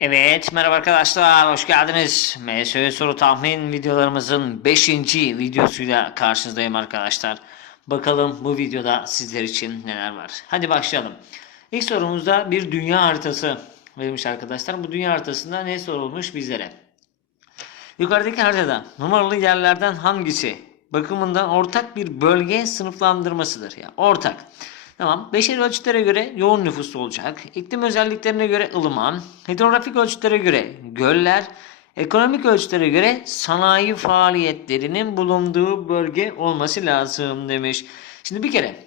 Evet merhaba arkadaşlar hoş geldiniz. MSÖ soru tahmin videolarımızın 5. videosuyla karşınızdayım arkadaşlar. Bakalım bu videoda sizler için neler var. Hadi başlayalım. İlk sorumuzda bir dünya haritası verilmiş arkadaşlar. Bu dünya haritasında ne sorulmuş bizlere? Yukarıdaki haritada numaralı yerlerden hangisi bakımından ortak bir bölge sınıflandırmasıdır? Yani ortak. Tamam. Beşeri ölçütlere göre yoğun nüfuslu olacak. İklim özelliklerine göre ılıman. Hidrografik ölçütlere göre göller. Ekonomik ölçütlere göre sanayi faaliyetlerinin bulunduğu bölge olması lazım demiş. Şimdi bir kere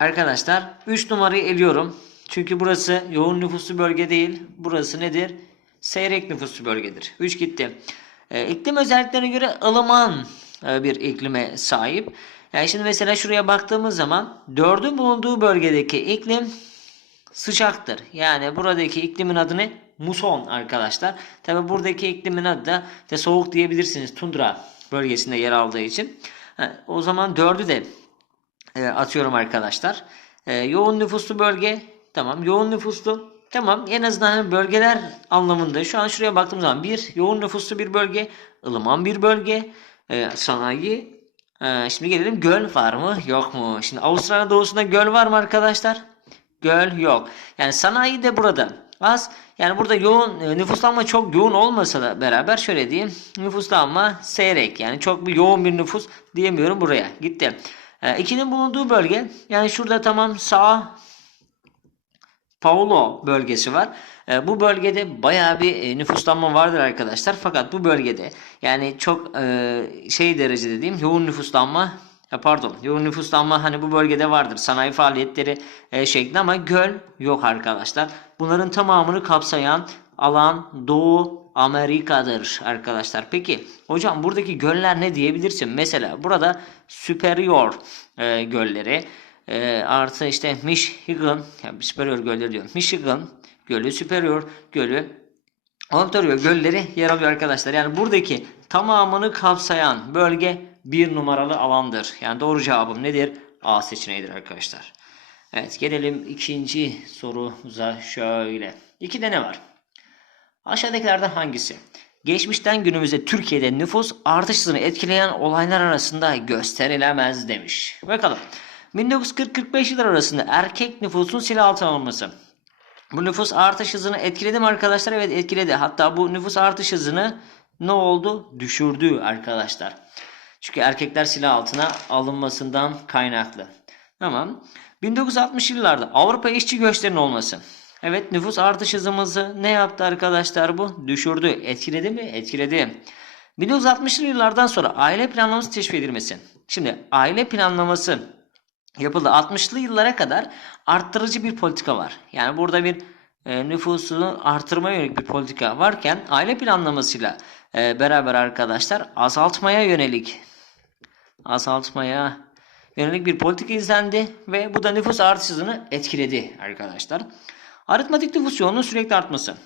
arkadaşlar 3 numarayı eliyorum. Çünkü burası yoğun nüfuslu bölge değil. Burası nedir? Seyrek nüfuslu bölgedir. 3 gitti. E, iklim özelliklerine göre ılıman e, bir iklime sahip. Yani şimdi mesela şuraya baktığımız zaman dördün bulunduğu bölgedeki iklim sıcaktır. Yani buradaki iklimin adı ne? Muson arkadaşlar. Tabi buradaki iklimin adı da işte soğuk diyebilirsiniz. Tundra bölgesinde yer aldığı için. O zaman dördü de e, atıyorum arkadaşlar. E, yoğun nüfuslu bölge. Tamam. Yoğun nüfuslu. Tamam. En azından hani bölgeler anlamında. Şu an şuraya baktığım zaman bir yoğun nüfuslu bir bölge. ılıman bir bölge. E, sanayi. E, şimdi gelelim göl var mı? Yok mu? Şimdi Avustralya doğusunda göl var mı arkadaşlar? Göl yok. Yani sanayi de burada. Az. Yani burada yoğun e, nüfuslanma çok yoğun olmasa da beraber şöyle diyeyim. Nüfuslanma seyrek. Yani çok bir yoğun bir nüfus diyemiyorum buraya. Gitti. E, ikinin bulunduğu bölge yani şurada tamam sağ Paulo bölgesi var. E, bu bölgede bayağı bir e, nüfuslanma vardır arkadaşlar. Fakat bu bölgede yani çok e, şey derecede diyeyim yoğun nüfuslanma ya pardon yoğun nüfuslanma hani bu bölgede vardır. Sanayi faaliyetleri e, şeklinde ama göl yok arkadaşlar. Bunların tamamını kapsayan alan Doğu Amerika'dır arkadaşlar. Peki hocam buradaki göller ne diyebilirsin? Mesela burada Superior e, gölleri e, artı işte Michigan yani Superior gölleri diyorum. Michigan gölü, Superior gölü, Ontario gölleri yer alıyor arkadaşlar. Yani buradaki tamamını kapsayan bölge bir numaralı alandır. Yani doğru cevabım nedir? A seçeneğidir arkadaşlar. Evet gelelim ikinci sorumuza şöyle. İkide ne var? Aşağıdakilerden hangisi? Geçmişten günümüze Türkiye'de nüfus artış hızını etkileyen olaylar arasında gösterilemez demiş. Bakalım. 1940-45 yıllar arasında erkek nüfusun silah altına alınması. Bu nüfus artış hızını etkiledi mi arkadaşlar? Evet etkiledi. Hatta bu nüfus artış hızını ne oldu? Düşürdü arkadaşlar. Çünkü erkekler silah altına alınmasından kaynaklı. Tamam. 1960 yıllarda Avrupa işçi göçlerinin olması. Evet nüfus artış hızımızı ne yaptı arkadaşlar bu? Düşürdü. Etkiledi mi? Etkiledi. 1960'lı yıllardan sonra aile planlaması teşvik edilmesi. Şimdi aile planlaması yapıldı. 60'lı yıllara kadar arttırıcı bir politika var. Yani burada bir e, nüfusunu artırmaya yönelik bir politika varken aile planlamasıyla e, beraber arkadaşlar azaltmaya yönelik azaltmaya yönelik bir politika izlendi ve bu da nüfus artış hızını etkiledi arkadaşlar. Aritmatik nüfus yoğunluğunun sürekli artması.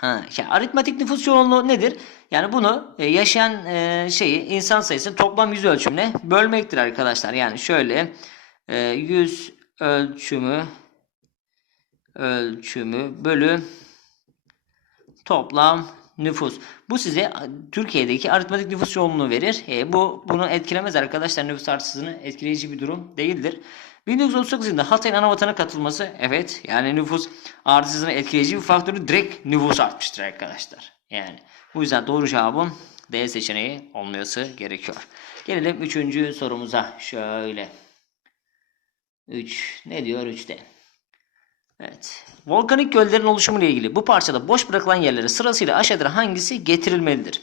Ha, yani aritmatik nüfus yoğunluğu nedir? Yani bunu e, yaşayan e, şeyi insan sayısını toplam yüz ölçümüne bölmektir arkadaşlar. Yani şöyle e, yüz ölçümü ölçümü bölü toplam nüfus. Bu size Türkiye'deki aritmatik nüfus yoğunluğunu verir. E, bu bunu etkilemez arkadaşlar. Nüfus artışını etkileyici bir durum değildir. 1938 yılında Hatay'ın anavatana katılması evet yani nüfus artışını etkileyici bir faktörü direkt nüfus artmıştır arkadaşlar. Yani bu yüzden doğru cevabım D seçeneği olması gerekiyor. Gelelim üçüncü sorumuza şöyle. 3 ne diyor 3'te? Evet. Volkanik göllerin oluşumu ile ilgili bu parçada boş bırakılan yerlere sırasıyla aşağıda hangisi getirilmelidir?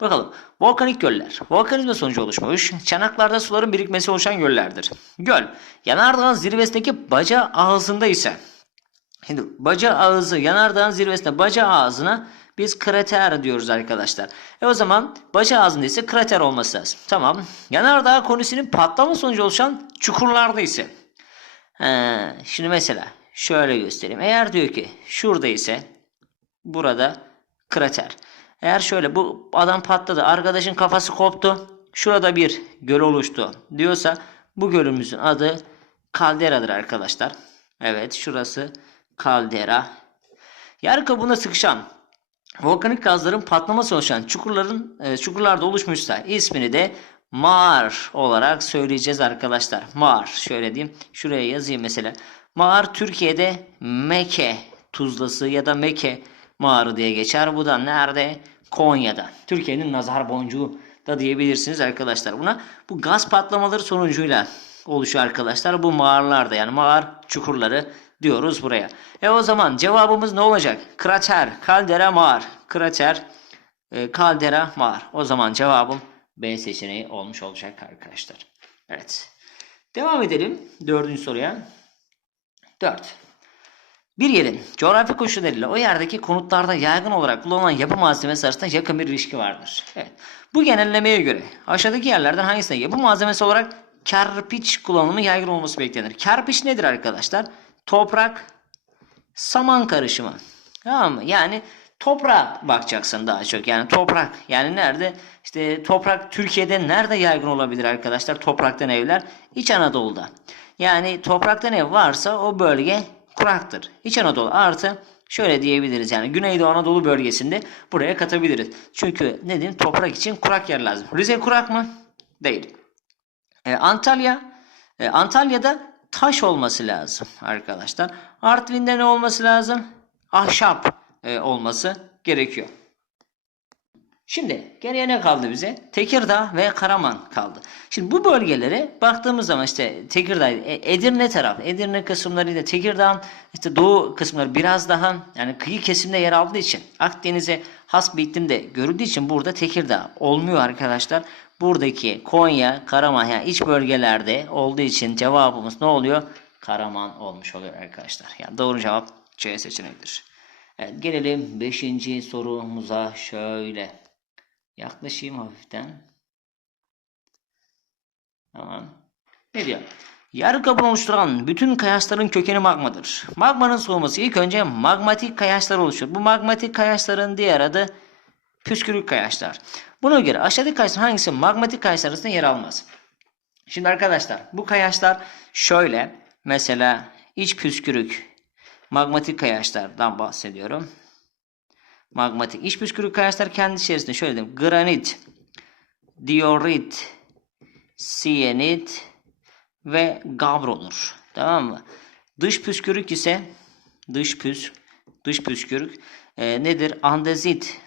Bakalım. Volkanik göller. Volkanizma sonucu oluşmuş. Çanaklarda suların birikmesi oluşan göllerdir. Göl. Yanardağın zirvesindeki baca ağzında ise Şimdi baca ağzı yanardağın zirvesinde baca ağzına biz krater diyoruz arkadaşlar. E o zaman baca ağzında ise krater olması lazım. Tamam. Yanardağ konusinin patlama sonucu oluşan çukurlarda ise. He, şimdi mesela şöyle göstereyim. Eğer diyor ki şurada ise burada krater. Eğer şöyle bu adam patladı. Arkadaşın kafası koptu. Şurada bir göl oluştu diyorsa bu gölümüzün adı kalderadır arkadaşlar. Evet şurası kaldera. Yer kabuğuna sıkışan volkanik gazların patlaması oluşan çukurların e, çukurlarda oluşmuşsa ismini de mağar olarak söyleyeceğiz arkadaşlar. Mağar şöyle diyeyim. Şuraya yazayım mesela. Mağar Türkiye'de Meke tuzlası ya da Meke mağarı diye geçer. Bu da nerede? Konya'da. Türkiye'nin nazar boncuğu da diyebilirsiniz arkadaşlar buna. Bu gaz patlamaları sonucuyla oluşuyor arkadaşlar. Bu mağaralarda yani mağar çukurları diyoruz buraya. E o zaman cevabımız ne olacak? Krater, kaldera, mağar. Krater, e, kaldera, mağar. O zaman cevabım B seçeneği olmuş olacak arkadaşlar. Evet. Devam edelim dördüncü soruya. 4. Bir yerin coğrafi koşullarıyla o yerdeki konutlarda yaygın olarak kullanılan yapı malzemesi arasında yakın bir ilişki vardır. Evet. Bu genellemeye göre aşağıdaki yerlerden hangisinde yapı malzemesi olarak kerpiç kullanımı yaygın olması beklenir? Kerpiç nedir arkadaşlar? Toprak, saman karışımı. Tamam mı? Yani toprağa bakacaksın daha çok. Yani toprak. Yani nerede? İşte toprak Türkiye'de nerede yaygın olabilir arkadaşlar? Topraktan evler. İç Anadolu'da. Yani topraktan ev varsa o bölge kuraktır. İç Anadolu artı şöyle diyebiliriz yani Güneydoğu Anadolu bölgesinde buraya katabiliriz. Çünkü ne diyeyim toprak için kurak yer lazım. Rize kurak mı? Değil. E, Antalya e, Antalya'da taş olması lazım arkadaşlar. Artvin'de ne olması lazım? Ahşap e, olması gerekiyor. Şimdi geriye ne kaldı bize? Tekirdağ ve Karaman kaldı. Şimdi bu bölgelere baktığımız zaman işte Tekirdağ, E- Edirne taraf, Edirne kısımlarıyla Tekirdağ'ın işte doğu kısımları biraz daha yani kıyı kesimde yer aldığı için Akdeniz'e has bir iklimde görüldüğü için burada Tekirdağ olmuyor arkadaşlar. Buradaki Konya, Karaman yani iç bölgelerde olduğu için cevabımız ne oluyor? Karaman olmuş oluyor arkadaşlar. Yani doğru cevap C seçeneğidir. Evet, gelelim 5. sorumuza şöyle. Yaklaşayım hafiften. Tamam. Ne diyor? Yer kabuğunu oluşturan bütün kayaçların kökeni magmadır. Magmanın soğuması ilk önce magmatik kayaçlar oluşur. Bu magmatik kayaçların diğer adı püskürük kayaçlar. Buna göre aşağıdaki kayaçların hangisi magmatik kayaçlar arasında yer almaz? Şimdi arkadaşlar bu kayaçlar şöyle mesela iç püskürük magmatik kayaçlardan bahsediyorum. Magmatik iç püskürük kayaçlar kendi içerisinde şöyle diyeyim. Granit, diorit, siyenit ve gavronur. Tamam mı? Dış püskürük ise dış püs dış püskürük e, nedir? Andezit,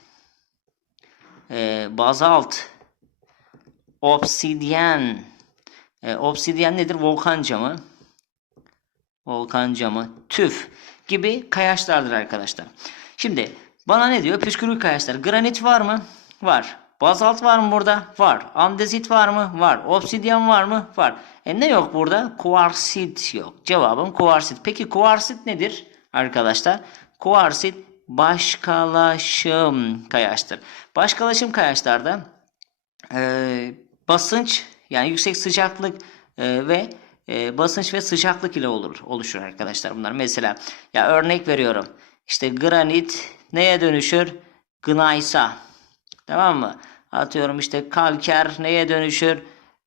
e, bazalt, obsidyen. E, obsidyen nedir? Volkan camı. Volkan camı, tüf gibi kayaçlardır arkadaşlar. Şimdi bana ne diyor? Püskürük kayaçlar. Granit var mı? Var. Bazalt var mı burada? Var. Andezit var mı? Var. Obsidyen var mı? Var. E ne yok burada? Kuarsit yok. Cevabım kuarsit. Peki kuarsit nedir arkadaşlar? Kuarsit başkalaşım kayaçtır. Başkalaşım kayaçlarda e, basınç yani yüksek sıcaklık e, ve e, basınç ve sıcaklık ile olur oluşur arkadaşlar bunlar. Mesela ya örnek veriyorum. İşte granit neye dönüşür? Gnaysa. Tamam mı? Atıyorum işte kalker neye dönüşür?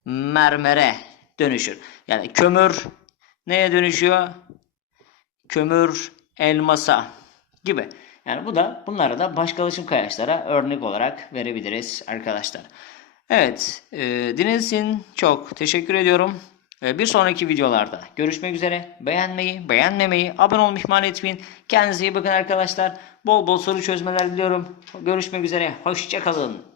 Mermere dönüşür. Yani kömür neye dönüşüyor? Kömür elmasa gibi. Yani bu da bunlara da başkalaşım kayaçlara örnek olarak verebiliriz arkadaşlar. Evet, e, dinlediğiniz için çok teşekkür ediyorum. Bir sonraki videolarda görüşmek üzere. Beğenmeyi, beğenmemeyi, abone olmayı ihmal etmeyin. Kendinize iyi bakın arkadaşlar. Bol bol soru çözmeler diliyorum. Görüşmek üzere. Hoşçakalın.